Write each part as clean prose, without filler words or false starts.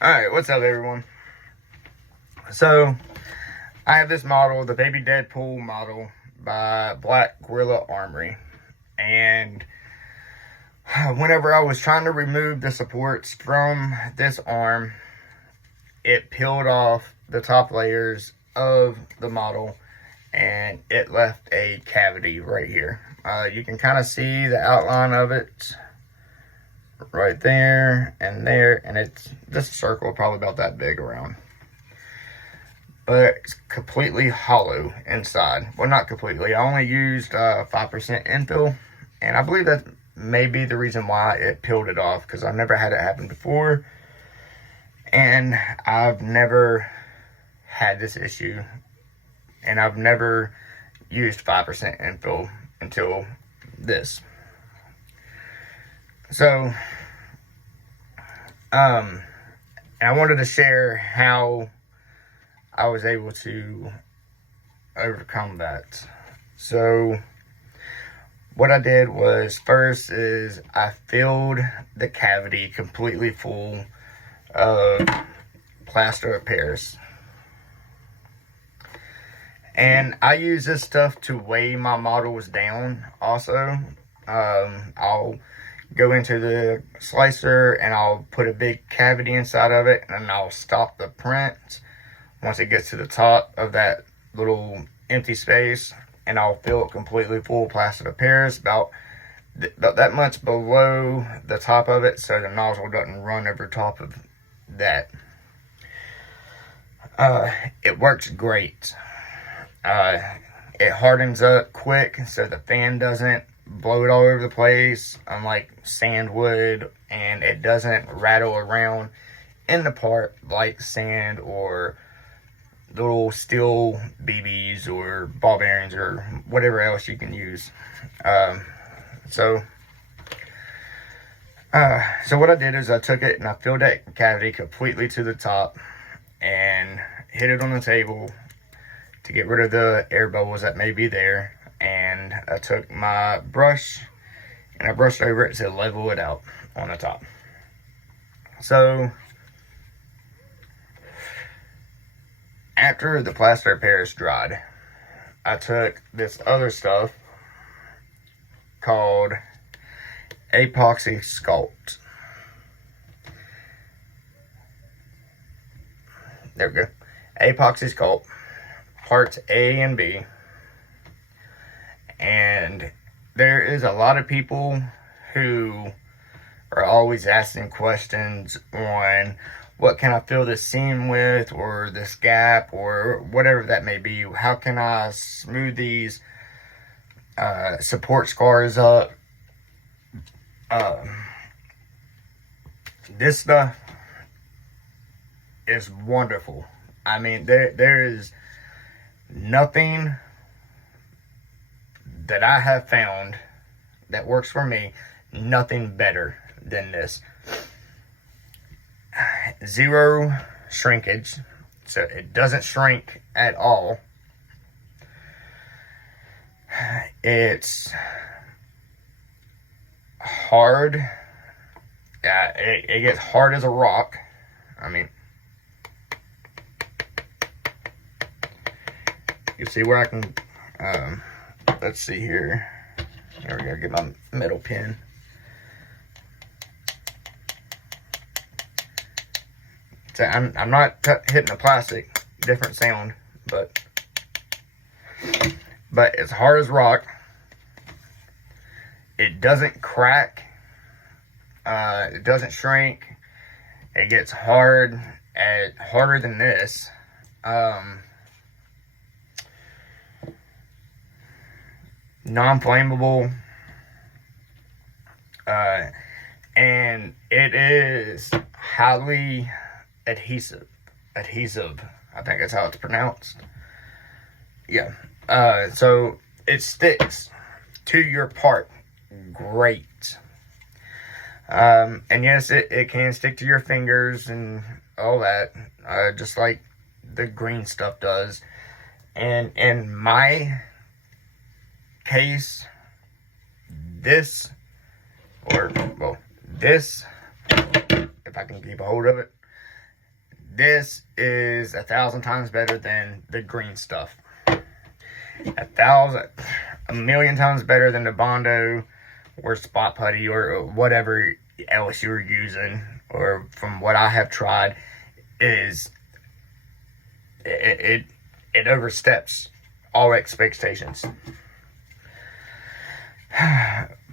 Alright, what's up everyone? So, I have this model, the Baby Deadpool model by Black Gorilla Armory. And whenever I was trying to remove the supports from this arm, it peeled off the top layers of the model and it left a cavity right here. You can kind of see the outline of it right there, and it's just a circle probably about that big around. But it's completely hollow inside. Well, not completely. I only used 5% infill, and I believe that may be the reason why it peeled it off, because I've never had it happen before, and I've never had this issue, and I've never used 5% infill until this. So, and I wanted to share how I was able to overcome that. So, what I did was, first is I filled the cavity completely full of plaster of Paris. And I use this stuff to weigh my models down also. I'll go into the slicer and I'll put a big cavity inside of it, and then I'll stop the print once it gets to the top of that little empty space, and I'll fill it completely full of plaster of Paris, about that much below the top of it, so the nozzle doesn't run over top of that. It works great. It hardens up quick, so the fan doesn't blow it all over the place, unlike sand would, and it doesn't rattle around in the part like sand or little steel BBs or ball bearings or whatever else you can use. So what I did is I took it and I filled that cavity completely to the top and hit it on the table to get rid of the air bubbles that may be there. And I took my brush and I brushed over it to level it out on the top. So after the plaster of Paris dried, I took this other stuff called Epoxy Sculpt. There we go. Epoxy Sculpt, parts A and B. And there is a lot of people who are always asking questions on what can I fill this seam with, or this gap, or whatever that may be. How can I smooth these support scars up? This stuff is wonderful. I mean, there is nothing that I have found that works for me, nothing better than this. Zero shrinkage, so it doesn't shrink at all. It's hard. It gets hard as a rock. I mean, you see where I can, let's see here. There we go, get my metal pin. So I'm not hitting the plastic, different sound, but it's hard as rock. It doesn't crack. It doesn't shrink. It gets hard, harder than this. Non-flammable. And it is highly adhesive. I think that's how it's pronounced. Yeah. So it sticks to your part great. And yes, it can stick to your fingers and all that, just like the green stuff does. And in my case, this, if I can keep a hold of it, this is 1,000 times better than the green stuff. A million times better than the Bondo or Spot Putty or whatever else you're using, or from what I have tried, is it oversteps all expectations.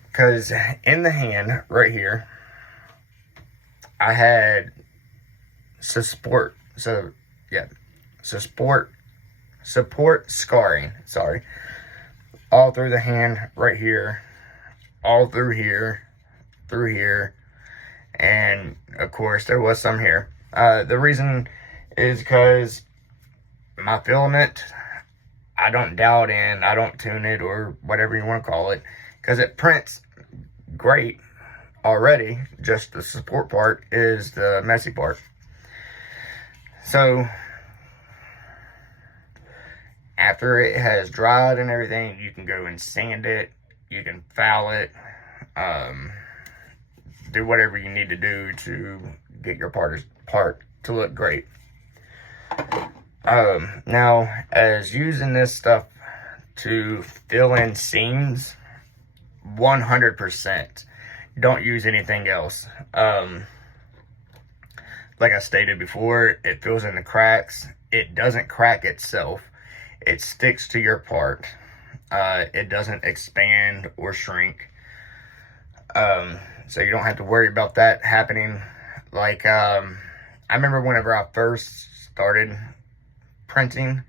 Because in the hand right here, I had support scarring, sorry, all through the hand right here, all through here, and of course there was some here. The reason is because my filament, I don't dial it in, I don't tune it, or whatever you want to call it, because it prints great already. Just the support part is the messy part. So after it has dried and everything, you can go and sand it, you can foul it, do whatever you need to do to get your part to look great. Now, as using this stuff to fill in seams, 100%. Don't use anything else. Like I stated before, it fills in the cracks. It doesn't crack itself. It sticks to your part. It doesn't expand or shrink. So you don't have to worry about that happening. Like, I remember whenever I first started printing,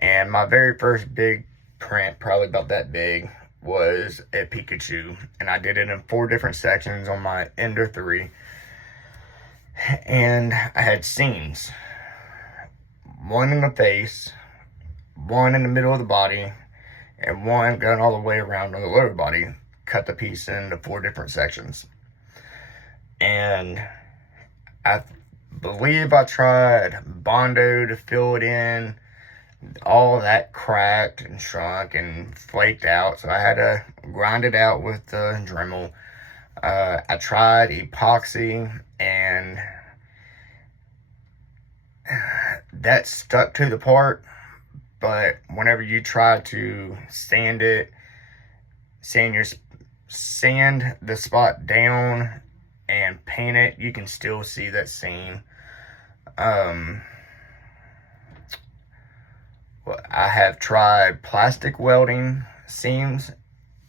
and my very first big print, probably about that big, was a Pikachu, and I did it in 4 different sections on my Ender 3, and I had seams, one in the face, one in the middle of the body, and one going all the way around on the lower body. Cut the piece into 4 different sections, and I believe I tried Bondo to fill it in. All that cracked and shrunk and flaked out, so I had to grind it out with the Dremel. I tried epoxy, and that stuck to the part, but whenever you try to sand it, sand the spot down and paint it, you can still see that seam. Well, I have tried plastic welding seams,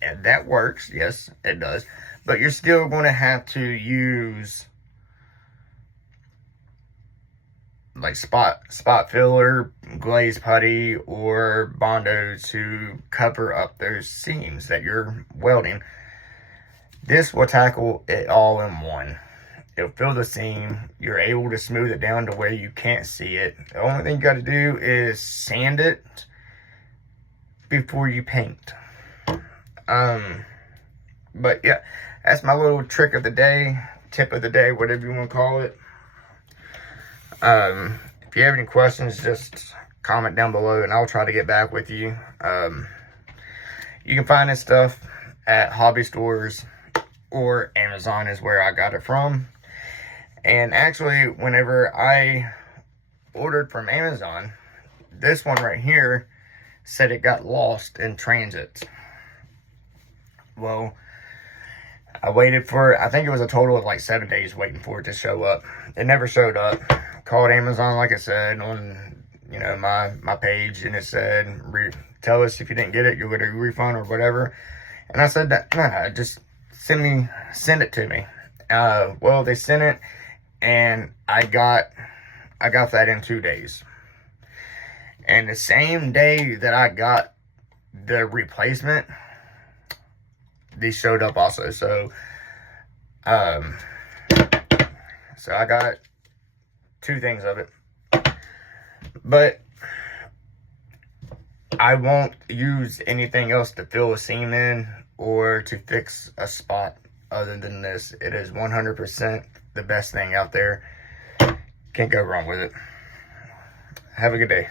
and that works. Yes, it does. But you're still going to have to use like spot filler, glaze putty, or Bondo to cover up those seams that you're welding. This will tackle it all in one. It'll fill the seam. You're able to smooth it down to where you can't see it. The only thing you got to do is sand it before you paint. But yeah, that's my little trick of the day, tip of the day, whatever you want to call it. If you have any questions, just comment down below and I'll try to get back with you. You can find this stuff at hobby stores, or Amazon is where I got it from. And actually, whenever I ordered from Amazon, this one right here said it got lost in transit. Well, I waited for, I think it was a total of like 7 days waiting for it to show up. It never showed up. Called Amazon, like I said, on, you know, my page, and it said, tell us if you didn't get it, you'll get a refund or whatever. And I said, nah, just send it to me. Well, they sent it, and I got that in 2 days. And the same day that I got the replacement, these showed up also. So I got 2 things of it. But I won't use anything else to fill a seam in or to fix a spot other than this. It is 100% the best thing out there. Can't go wrong with it. Have a good day.